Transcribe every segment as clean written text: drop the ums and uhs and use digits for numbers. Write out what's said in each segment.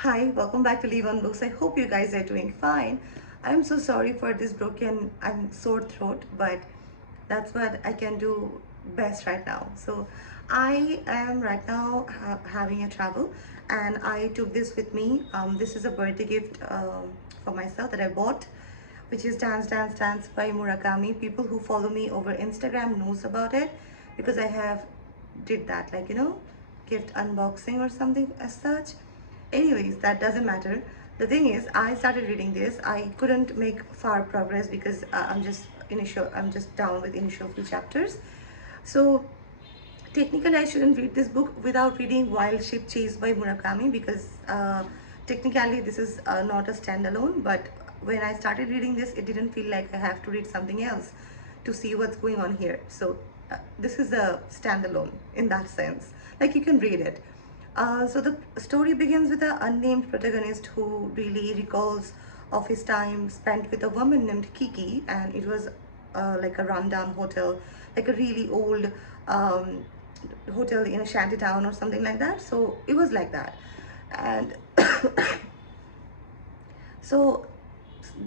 Hi, welcome back to Leave on Books. I hope you guys are doing fine. I'm so sorry for this broken and sore throat, but that's what I can do best right now. So, I am right now having a travel, and I took this with me. This is a birthday gift for myself that I bought, which is Dance Dance Dance by Murakami. People who follow me over Instagram knows about it because I have did that, like gift unboxing or something as such. Anyways, that doesn't matter. The thing is, I started reading this. I couldn't make far progress because I'm just down with initial few chapters. So technically I shouldn't read this book without reading Wild Sheep Chase by Murakami because technically this is not a standalone, but when I started reading this it didn't feel like I have to read something else to see what's going on here. So this is a standalone in that sense, like you can read it. So the story begins with an unnamed protagonist who really recalls of his time spent with a woman named Kiki, and it was like a rundown hotel, like a really old um, hotel in a shanty town or something like that. So it was like that, and so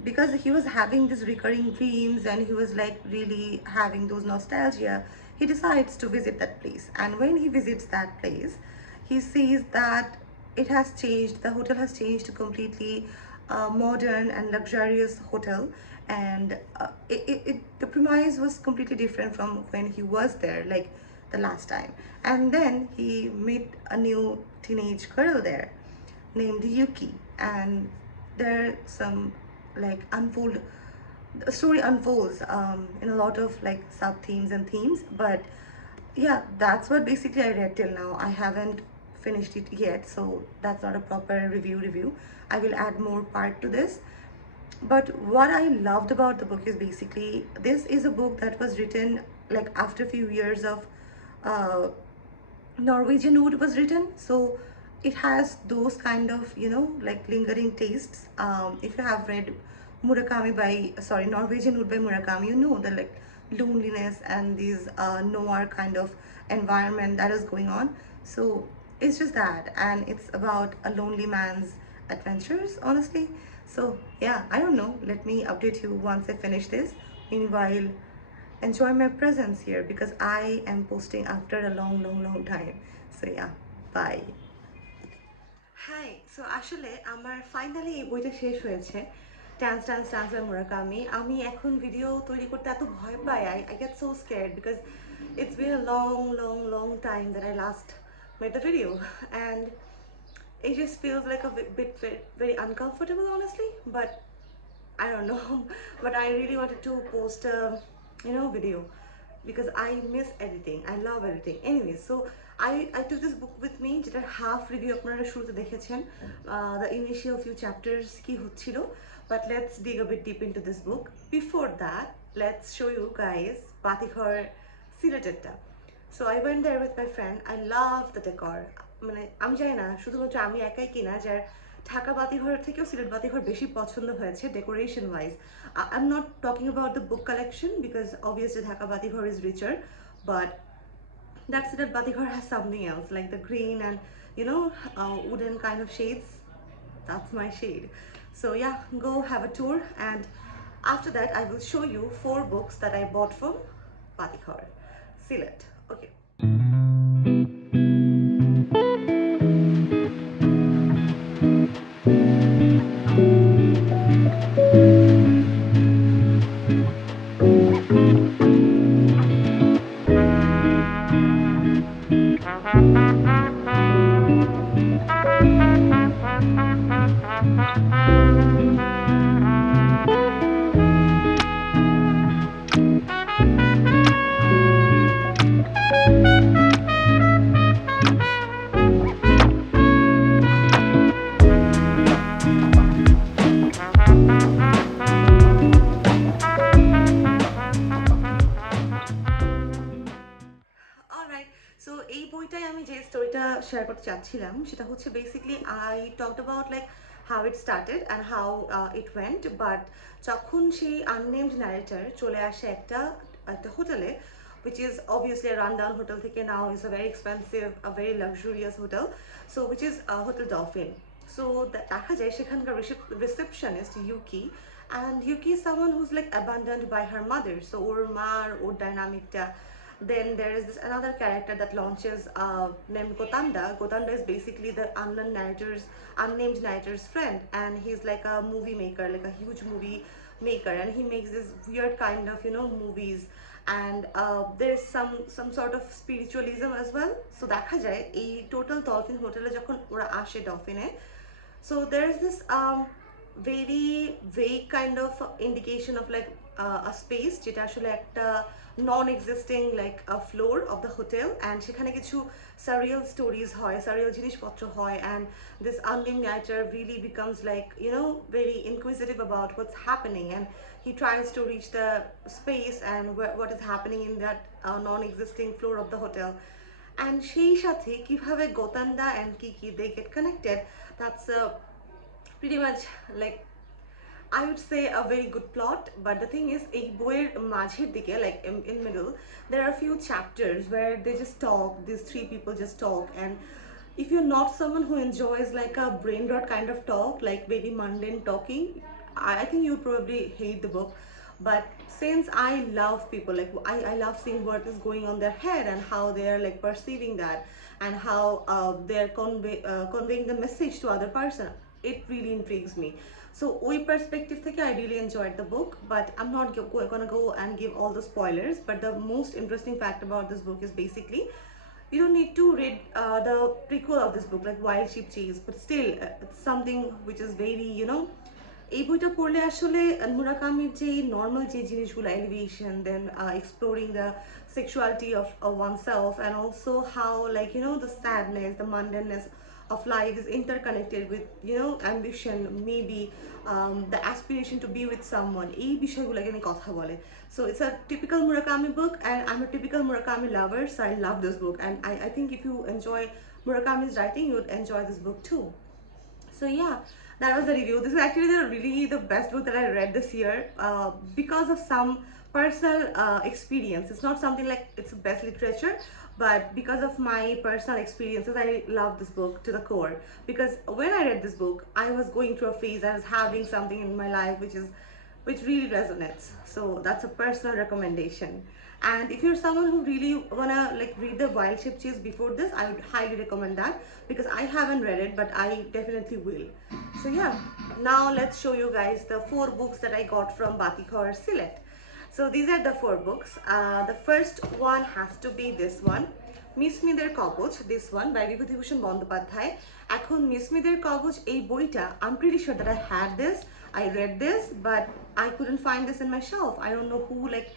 because he was having these recurring dreams and he was like really having those nostalgia, he decides to visit that place. And when he visits that place, he sees that it has changed. The hotel has changed to completely modern and luxurious hotel, and the premise was completely different from when he was there, like the last time. And then he met a new teenage girl there named Yuki, and there some like unfold the story unfolds in a lot of like sub themes and themes. But yeah, that's what basically I read till now. I haven't finished it yet, so that's not a proper review. I will add more part to this. But what I loved about the book is basically this is a book that was written like after a few years of uh, Norwegian wood was written, so it has those kind of like lingering tastes. If you have read Norwegian wood by Murakami, you know the like loneliness and these noir kind of environment that is going on. So it's just that, and it's about a lonely man's adventures, honestly. So yeah, I don't know. Let me update you once I finish this. Meanwhile, enjoy my presence here because I am posting after a long time. So yeah, bye. Hi so আসলে আমার finally এই বইটা শেষ হয়েছে, dance by Murakami. আমি এখন video তৈরি করতে এত ভয় পাই, I get so scared because it's been a long time that I last made the video, and it just feels like a bit very uncomfortable, honestly. But I don't know, but I really wanted to post a video because I miss editing. I love editing. Anyway, so I took this book with me, যেটার half review আপনারা শুরুতে দেখেছেন, the initial few chapters কি হচ্ছিল. But let's dig a bit deep into this book. Before that, let's show you guys বাতিঘর সিলেটেরটা. So I went there with my friend. I love the decor. মানে আমি জানি না শুধুমাত্র আমি একাই কিনা যার ঢাকা বাতিঘর থেকেও সিলেট বাতিঘর বেশি পছন্দ হয়েছে decoration wise. I'm not talking about the book collection because obviously Dhaka Batighar is richer, but that Siddharth Batighar has something else like the green and wooden kind of shades. That's my shade. So yeah, go have a tour, and after that I will show you 4 books that I bought from Batighar, Silet. Okay. So এই বইটাই আমি যে স্টোরিটা share করতে চাচ্ছিলাম সেটা হচ্ছে basically I talked about like how it started and how it went. But যখন সেই আননেমড ন্যারেটার চলে আসে একটা একটা হোটেলে, which is obviously a rundown hotel থেকে now is a very expensive, a very luxurious hotel, so which is Hotel Dolphin. So দেখা যায় সেখানকার receptionist Yuki, and Yuki is someone who's like abandoned by her mother, so ওর মা আর ওর ডাইনামিকটা. Then there is this another character that launches named Gotanda. Gotanda is basically the unnamed narrator's friend, and he's like a movie maker, like a huge movie maker, and he makes this weird kind of movies, and there's some sort of spiritualism as well. So দেখা যায় এই total dolphin হোটেলে যখন ওরা আসে ডলফিনে, so there's this very vague kind of indication of like a space যেটা আসলে একটা non-existing like a floor of the hotel, and সেখানে কিছু surreal stories হয়, surreal জিনিসপত্র হয়, and this unnamed narrator really becomes like very inquisitive about what's happening, and he tries to reach the space and what is happening in that non-existing floor of the hotel. And সেই সাথে কিভাবে গোতান্দা and Kiki they get connected, that's pretty much like I would say a very good plot. But the thing is এই বইয়ের মাঝের দিকে like in middle there are a few chapters where they just talk, these three people just talk, and if you're not someone who enjoys like a brain rot kind of talk, like very mundane talking, I think you'd probably hate the book. But since I love people, like I love seeing what is going on their head and how they are like perceiving that, and how they're conveying the message to other person, it really intrigues me. So ওই perspective থেকে I really enjoyed the book, but I'm not gonna go and give all the spoilers. But the most interesting fact about this book is basically you don't need to read the prequel of this book like Wild Sheep Chase, but still it's something which is very এই বইটা পড়লে আসলে মুরাকামির যে normal যে জিনিসগুলো elevation, then exploring the sexuality of oneself, and also how like the sadness, the mundaneness of life is interconnected with ambition, maybe the aspiration to be with someone, এই বিষয়গুলোকে নিয়ে কথা বলে. So it's a typical Murakami book, and I'm a typical Murakami lover, so I love this book, and I think if you enjoy Murakami's writing, you would enjoy this book too. So yeah, that was the review. This is actually really the best book that I read this year because of some personal experience. It's not something like it's best literature, but because of my personal experiences, I love this book to the core. Because when I read this book, I was going through a phase. I was having something in my life which really resonates. So that's a personal recommendation. And if you're someone who really wanna like read the Wild Sheep Chase before this, I would highly recommend that, because I haven't read it, but I definitely will. So yeah, now let's show you guys the 4 books that I got from Batikhor Select. So these are the 4 books. The first one has to be this one, মিসমিদের কবচ, this one by Bibhutibhushan Bandyopadhyay. এখন মিসমিদের কবচ এই বইটা, I'm pretty sure that I had this, I read this, but I couldn't find this in my shelf. I don't know who like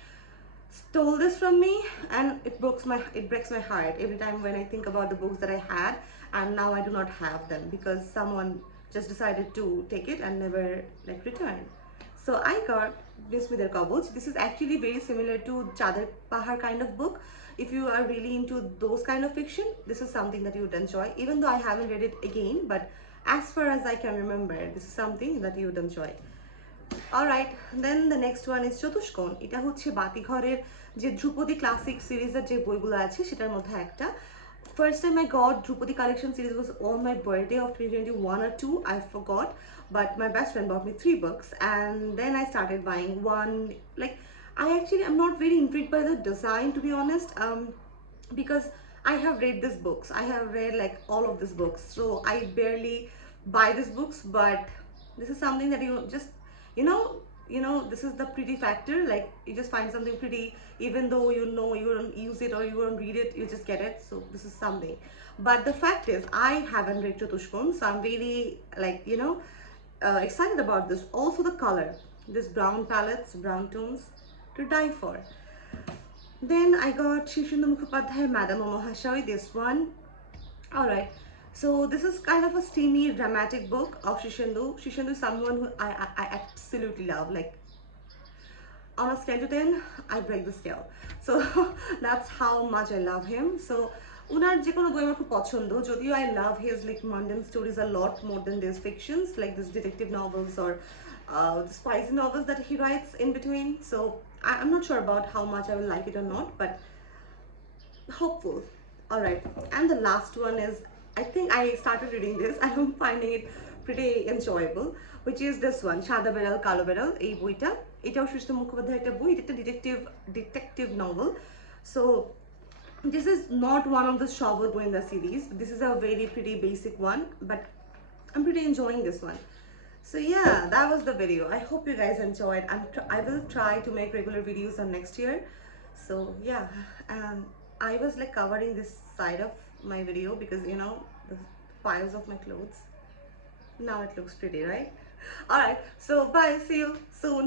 stole this from me, and it breaks my heart every time when I think about the books that I had and now I do not have them because someone just decided to take it and never like return. So I got Bismillah Kabuch. This is actually very similar to Chadar Pahar kind of book. If you are really into those kind of fiction, this is something that you would enjoy, even though I haven't read it again, but as far as I can remember, this is something that you would enjoy. Alright, then the next one is চতুষ্কোণ. এটা হচ্ছে বাতিঘরের যে ধ্রুপদী classic সিরিজের যে বইগুলো আছে সেটার মধ্যে একটা. First time I got Drupadi collection series was on my birthday of 2021 or 2, I forgot, but my best friend bought me 3 books, and then I started buying one. Like I'm not very intrigued by the design, to be honest, because I have read these books, I have read like all of these books, so I barely buy these books. But this is something that you just this is the pretty factor, like you just find something pretty even though you don't use it or you don't read it, you just get it. So this is something. But the fact is I haven't read Chatushkon, so I'm really like excited about this. Also the color, this brown palettes, brown tones, to die for. Then I got Shishindu Mukhopadhyay Madam Mohashawi, this one. Alright, so this is kind of a steamy dramatic book of Shishindu. Shishindu is someone who I absolutely love. Like on a scale to 10, I break the scale. So that's how much I love him. So unar je kono boi amar khub pochondo, jodio I love his like mundane stories a lot more than these fictions, like these detective novels or the spicy novels that he writes in between. So I'm not sure about how much I will like it or not, but hopeful. Alright, and the last one is I think I started reading this and I'm finding it pretty enjoyable, which is this one, সাদা বেড়াল কালো বেড়াল, এই বইটা। এটাও সুচিত্রা মুখোপাধ্যায়ের একটা বই, এটা একটা detective novel. So this is not one of the shovel goenga series. This is a very pretty basic one, but I'm pretty enjoying this one. So yeah, that was the video. I hope you guys enjoyed. I will try to make regular videos on next year. So yeah, I was like covering this side of my video because you know the files of my clothes. Now it looks pretty, right? All right, so bye, see you soon.